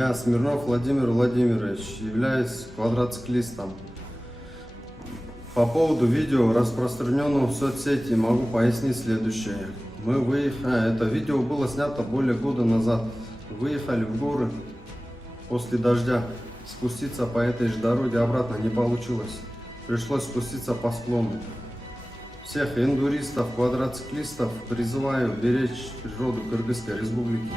Я Смирнов Владимир Владимирович, являюсь квадроциклистом. По поводу видео, распространенного в соцсети, могу пояснить следующее. Это видео было снято более года назад. Выехали в горы после дождя. Спуститься по этой же дороге обратно не получилось. Пришлось спуститься по склону. Всех эндуристов, квадроциклистов призываю беречь природу Кыргызской Республики.